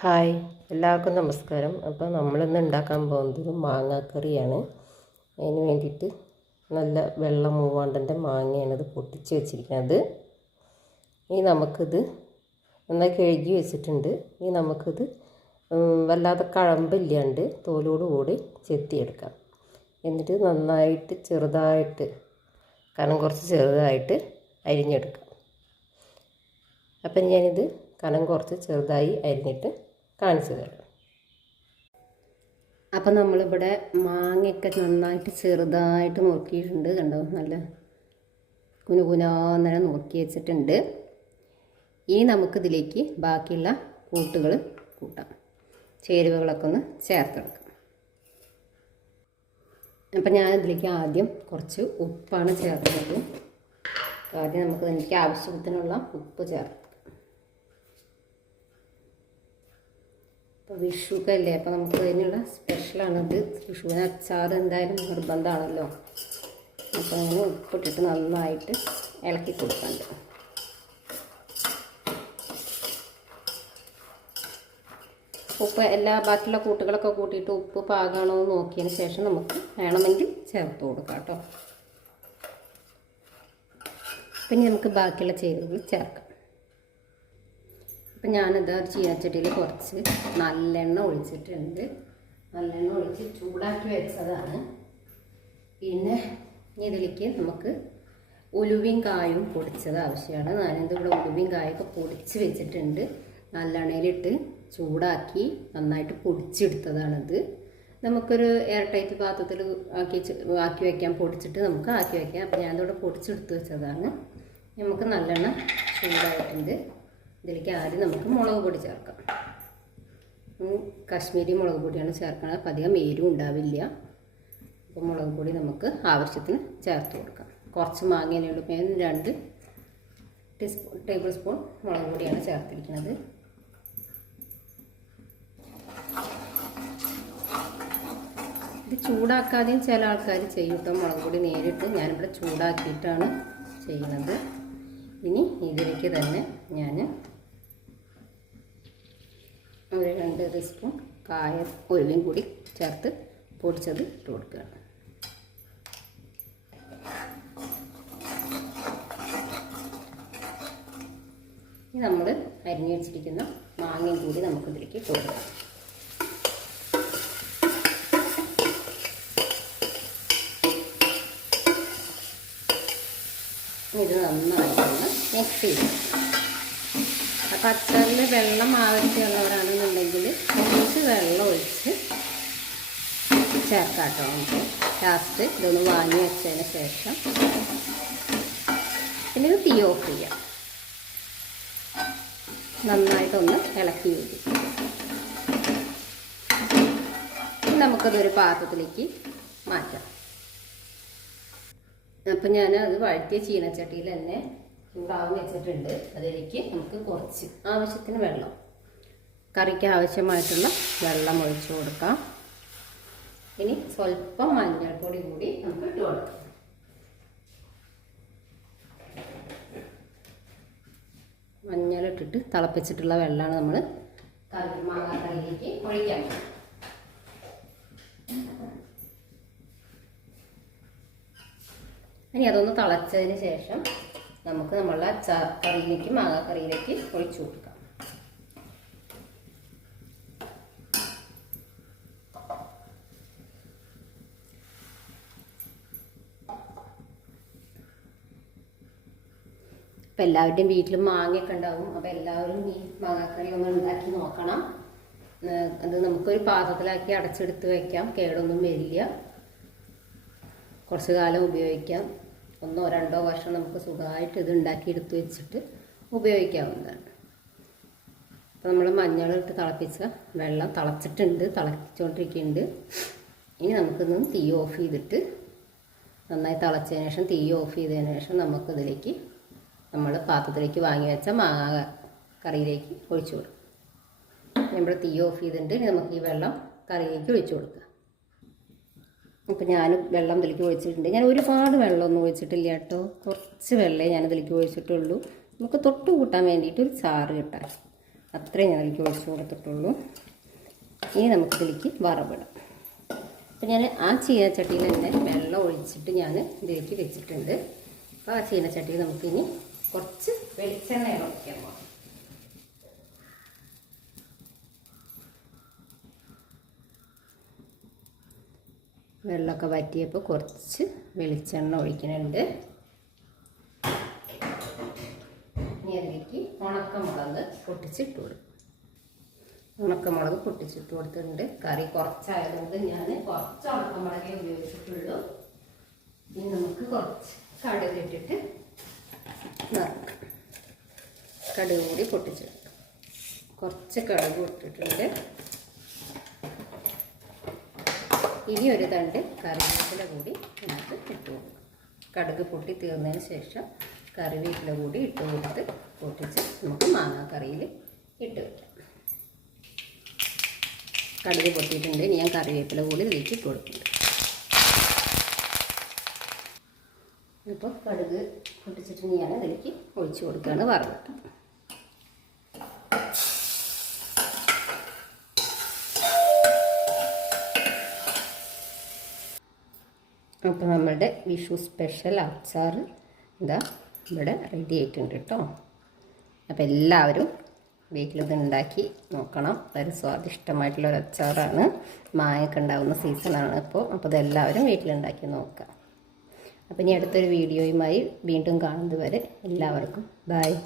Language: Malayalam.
ഹായ് എല്ലാവർക്കും നമസ്കാരം. അപ്പോൾ നമ്മളിന്ന് ഉണ്ടാക്കാൻ പോകുന്നത് മാങ്ങാക്കറിയാണ്. അതിന് വേണ്ടിയിട്ട് നല്ല വെള്ളം മൂവാണ്ടന്റെ മാങ്ങയാണ് അത് പൊട്ടിച്ച് വെച്ചിരിക്കുന്നത്. ഇനി നമുക്കിത് നന്നായി കഴുകി വെച്ചിട്ടുണ്ട്. ഇനി നമുക്കിത് വല്ലാതെ കഴമ്പില്ലാണ്ട് തോലോട് കൂടി ചെത്തിയെടുക്കാം. എന്നിട്ട് നന്നായിട്ട് ചെറുതായിട്ട് കനം കുറച്ച് ചെറുതായിട്ട് അരിഞ്ഞെടുക്കാം. അപ്പം ഞാനിത് കനം കുറച്ച് ചെറുതായി അരിഞ്ഞിട്ട് കാണിച്ചു തരാം. അപ്പം നമ്മളിവിടെ മാങ്ങയൊക്കെ നന്നായിട്ട് ചെറുതായിട്ട് നുറുക്കിയിട്ടുണ്ട് കണ്ടോ? നല്ല കുനുകുനാന്നനെ നോക്കി വെച്ചിട്ടുണ്ട്. ഇനി നമുക്കിതിലേക്ക് ബാക്കിയുള്ള കൂട്ടുകൾ കൂട്ടാം. ചേരുവകളൊക്കെ ഒന്ന് ചേർത്തെടുക്കാം അപ്പം ഞാനിതിലേക്ക് ആദ്യം കുറച്ച് ഉപ്പാണ് ചേർക്കുന്നത്. ആദ്യം നമുക്ക് എനിക്ക് ആവശ്യത്തിനുള്ള ഉപ്പ് ചേർക്കാം. അപ്പം അപ്പോൾ നമുക്ക് അതിനുള്ള സ്പെഷ്യലാണിത്. വിഷുവിന് അച്ചാർ എന്തായാലും നിർബന്ധമാണല്ലോ. അപ്പോൾ അങ്ങനെ ഉപ്പിട്ടിട്ട് നന്നായിട്ട് ഇളക്കി കൊടുക്കണ്ട്. ഉപ്പ് എല്ലാ ബാക്കിയുള്ള കൂട്ടുകളൊക്കെ കൂട്ടിയിട്ട് ഉപ്പ് പാകമാണോ എന്ന് നോക്കിയതിന് ശേഷം നമുക്ക് വേണമെങ്കിൽ ചേർത്ത് കൊടുക്കാം കേട്ടോ. പിന്നെ നമുക്ക് ബാക്കിയുള്ള ചേരുവകൾ ചേർക്കാം. അപ്പം ഞാനത് ഒരു കുറച്ച് നല്ലെണ്ണ ഒഴിച്ചിട്ടുണ്ട്. നല്ലെണ്ണ ഒഴിച്ച് ചൂടാക്കി വെച്ചതാണ്. പിന്നെ ഇതിലേക്ക് നമുക്ക് ഉലുവയും കായും പൊടിച്ചത് ആവശ്യമാണ്. ഞാനിത് ഇവിടെ ഉലുവയും കായൊക്കെ പൊടിച്ച് വെച്ചിട്ടുണ്ട്. നല്ലെണ്ണയിലിട്ട് ചൂടാക്കി നന്നായിട്ട് പൊടിച്ചെടുത്തതാണിത്. നമുക്കൊരു എയർ ടൈറ്റ് പാത്രത്തിൽ ആക്കി ആക്കി വെക്കാം പൊടിച്ചിട്ട് നമുക്ക് ആക്കി വെക്കാം. അപ്പം ഞാനിതിവിടെ പൊടിച്ചെടുത്ത് വെച്ചതാണ്. നമുക്ക് നല്ലെണ്ണ ചൂടായിട്ടുണ്ട്. ഇതിലേക്ക് ആദ്യം നമുക്ക് മുളക് പൊടി ചേർക്കാം. കാശ്മീരി മുളക് പൊടിയാണ് ചേർക്കുന്നത്. അപ്പം അധികം എരിവ് ഉണ്ടാവില്ല. അപ്പോൾ മുളക് പൊടി നമുക്ക് ആവശ്യത്തിന് ചേർത്ത് കൊടുക്കാം. കുറച്ച് മാങ്ങേനുള്ള ഞാൻ രണ്ട് ടീസ്പൂൺ ടേബിൾ സ്പൂൺ മുളക് പൊടിയാണ് ചേർത്തിരിക്കുന്നത്. ഇത് ചൂടാക്കാതെയും ചില ആൾക്കാർ ചെയ്യും കേട്ടോ. മുളക് പൊടി നേരിട്ട് ഞാനിവിടെ ചൂടാക്കിയിട്ടാണ് ചെയ്യുന്നത്. ഇനി ഇതിലേക്ക് തന്നെ ഞാൻ ഒരു രണ്ട് ടീസ്പൂൺ കായ ഒരുവിയും കൂടി ചേർത്ത് പൊടിച്ചത് ഇട്ട് കൊടുക്കുക. ഇനി നമ്മൾ അരിഞ്ഞു വെച്ചിരിക്കുന്ന മാങ്ങയും കൂടി നമുക്കിതിലേക്ക് ഇട്ട് കൊടുക്കാം. ഇത് നന്നായിട്ടൊന്ന് മിക്സ് ചെയ്യും അപ്പം വെള്ളം ആവശ്യമുള്ളവരാണെന്നുണ്ടെങ്കിൽ കുറച്ച് വെള്ളം ഒഴിച്ച് ചേർക്കാം കേട്ടോ നമുക്ക്. ലാസ്റ്റ് ഇതൊന്ന് വാങ്ങി വെച്ചതിന് ശേഷം പിന്നെ ഇത് തീ ഓഫ് ചെയ്യാം. നന്നായിട്ടൊന്ന് ഇളക്കി ഇനി നമുക്കതൊരു പാത്രത്തിലേക്ക് മാറ്റാം. അപ്പം ഞാൻ അത് വഴറ്റിയ ചീനച്ചട്ടിയിൽ തന്നെ ചൂടാവാൻ വെച്ചിട്ടുണ്ട്. അതിലേക്ക് നമുക്ക് കുറച്ച് ആവശ്യത്തിന് വെള്ളം കറിക്ക് ആവശ്യമായിട്ടുള്ള വെള്ളം ഒഴിച്ചു കൊടുക്കാം. ഇനി സ്വല്പം മഞ്ഞൾപ്പൊടി കൂടി നമുക്ക് ഇട്ട് കൊടുക്കാം. മഞ്ഞളിട്ടിട്ട് തിളപ്പിച്ചിട്ടുള്ള വെള്ളമാണ് നമ്മൾ കറി മാങ്ങാ കറിയിലേക്ക് ഒഴിക്കാൻ. ഇനി അതൊന്ന് തിളച്ചതിന് ശേഷം നമുക്ക് നമ്മളുടെ അച്ചാർ കറിയിലേക്ക് കറിയിലേക്ക് ഒഴിച്ചു കൊടുക്കാം. അപ്പം എല്ലാവരുടെയും വീട്ടിലും മാങ്ങയൊക്കെ ഉണ്ടാവും. അപ്പോൾ എല്ലാവരും ഈ മാങ്ങാക്കറി ഒന്ന് ഉണ്ടാക്കി നോക്കണം. അത് നമുക്കൊരു പാത്രത്തിലാക്കി അടച്ചെടുത്ത് വയ്ക്കാം കേടൊന്നും വരില്ല. കുറച്ച് കാലം ഉപയോഗിക്കാം. ഒന്നോ രണ്ടോ വർഷം നമുക്ക് സുഖമായിട്ട് ഇത് ഉണ്ടാക്കി എടുത്തു വെച്ചിട്ട് ഉപയോഗിക്കാവുന്നതാണ്. അപ്പോൾ നമ്മൾ മഞ്ഞളിട്ട് തിളപ്പിച്ച വെള്ളം തിളച്ചിട്ടുണ്ട് തിളച്ചുകൊണ്ടിരിക്കുന്നുണ്ട് ഇനി നമുക്കിന്ന് തീ ഓഫ് ചെയ്തിട്ട് നന്നായി തിളച്ചതിന് ശേഷം തീ ഓഫ് ചെയ്തതിന് ശേഷം നമുക്കിതിലേക്ക് നമ്മൾ പാത്രത്തിലേക്ക് വാങ്ങി വെച്ച മാങ്ങ കറിയിലേക്ക് ഒഴിച്ചു കൊടുക്കും. നമ്മൾ തീ ഓഫ് ചെയ്തിട്ടുണ്ട് ഇനി നമുക്ക് ഈ വെള്ളം കറിയിലേക്ക് ഒഴിച്ചു കൊടുക്കാം. അപ്പം ഞാൻ വെള്ളം ഇതിലേക്ക് ഒഴിച്ചിട്ടുണ്ട്. ഞാൻ ഒരുപാട് വെള്ളമൊന്നും ഒഴിച്ചിട്ടില്ല കേട്ടോ. കുറച്ച് വെള്ളമേ ഞാൻ ഇതിലേക്ക് ഒഴിച്ചിട്ടുള്ളൂ. നമുക്ക് തൊട്ട് കൂട്ടാൻ വേണ്ടിയിട്ട് ഒരു ചാറ് കിട്ടാൻ അത്രയും ഞാൻ ഇതിലേക്ക് ഒഴിച്ചു കൊടുത്തിട്ടുള്ളൂ. ഇനി നമുക്ക് ഇതിലേക്ക് വറവിടാം. അപ്പം ഞാൻ ആ ചീനച്ചട്ടിയിൽ തന്നെ വെള്ളം ഒഴിച്ചിട്ട് ഞാൻ ഇതിലേക്ക് വെച്ചിട്ടുണ്ട്. അപ്പോൾ ആ ചീനച്ചട്ടിയിൽ നമുക്കിനി കുറച്ച് വെളിച്ചെണ്ണ ഇറക്കിയാൽ പോകാം വെള്ളമൊക്കെ വറ്റിയപ്പോൾ കുറച്ച് വെളിച്ചെണ്ണ ഒഴിക്കുന്നുണ്ട്. ഇനി അതിലേക്ക് ഉണക്കമുളക് പൊട്ടിച്ചിട്ട് കൊടുക്കും ഉണക്കമുളക് പൊട്ടിച്ചിട്ട് കൊടുത്തിട്ടുണ്ട്. കറി കുറച്ചായതുകൊണ്ട് ഞാൻ കുറച്ച് ഉണക്കമുളകേ ഉപയോഗിച്ചിട്ടുള്ളൂ. ഇനി നമുക്ക് കുറച്ച് കടുക് ഇട്ടിട്ട് നിറക്കാം. കടുക് കൂടി പൊട്ടിച്ചെടുക്കാം. കുറച്ച് കടുക് ഇട്ടിട്ടുണ്ട്. ഇനി ഒരു തണ്ട് കറിവേപ്പില കൂടി ഇതിനകത്ത് ഇട്ട് കൊടുക്കും. കടുക് പൊട്ടി തീർന്നതിന് ശേഷം കറിവേപ്പില കൂടി ഇട്ട് കൊടുത്ത് പൊട്ടിച്ച് നമുക്ക് മാങ്ങാക്കറിയിൽ ഇട്ട് വെക്കാം. കടുക് പൊട്ടിയിട്ടുണ്ട്. ഇനി ഞാൻ കറിവേപ്പില കൂടി ഇതിലേക്ക് ഇട്ട് കൊടുക്കുന്നുണ്ട്. ഇപ്പോൾ കടുക് പൊട്ടിച്ചിട്ട് ഞാൻ ഇതിലേക്ക് ഒഴിച്ചു കൊടുക്കുകയാണ് വറവിട്ട് അപ്പോൾ നമ്മളുടെ വിഷു സ്പെഷ്യൽ അച്ചാർ ഇതാ ഇവിടെ റെഡി ആയിട്ടുണ്ട് കേട്ടോ അപ്പോൾ എല്ലാവരും വീട്ടിലിത് ഉണ്ടാക്കി നോക്കണം. വളരെ സ്വാദിഷ്ടമായിട്ടുള്ള ഒരു അച്ചാറാണ്. മായൊക്കെ ഉണ്ടാകുന്ന സീസണാണ് ഇപ്പോൾ അപ്പോൾ ഇതെല്ലാവരും വീട്ടിലുണ്ടാക്കി നോക്കുക അപ്പോൾ ഇനി അടുത്തൊരു വീഡിയോയുമായി വീണ്ടും കാണുന്നത് വരെ എല്ലാവർക്കും ബായ്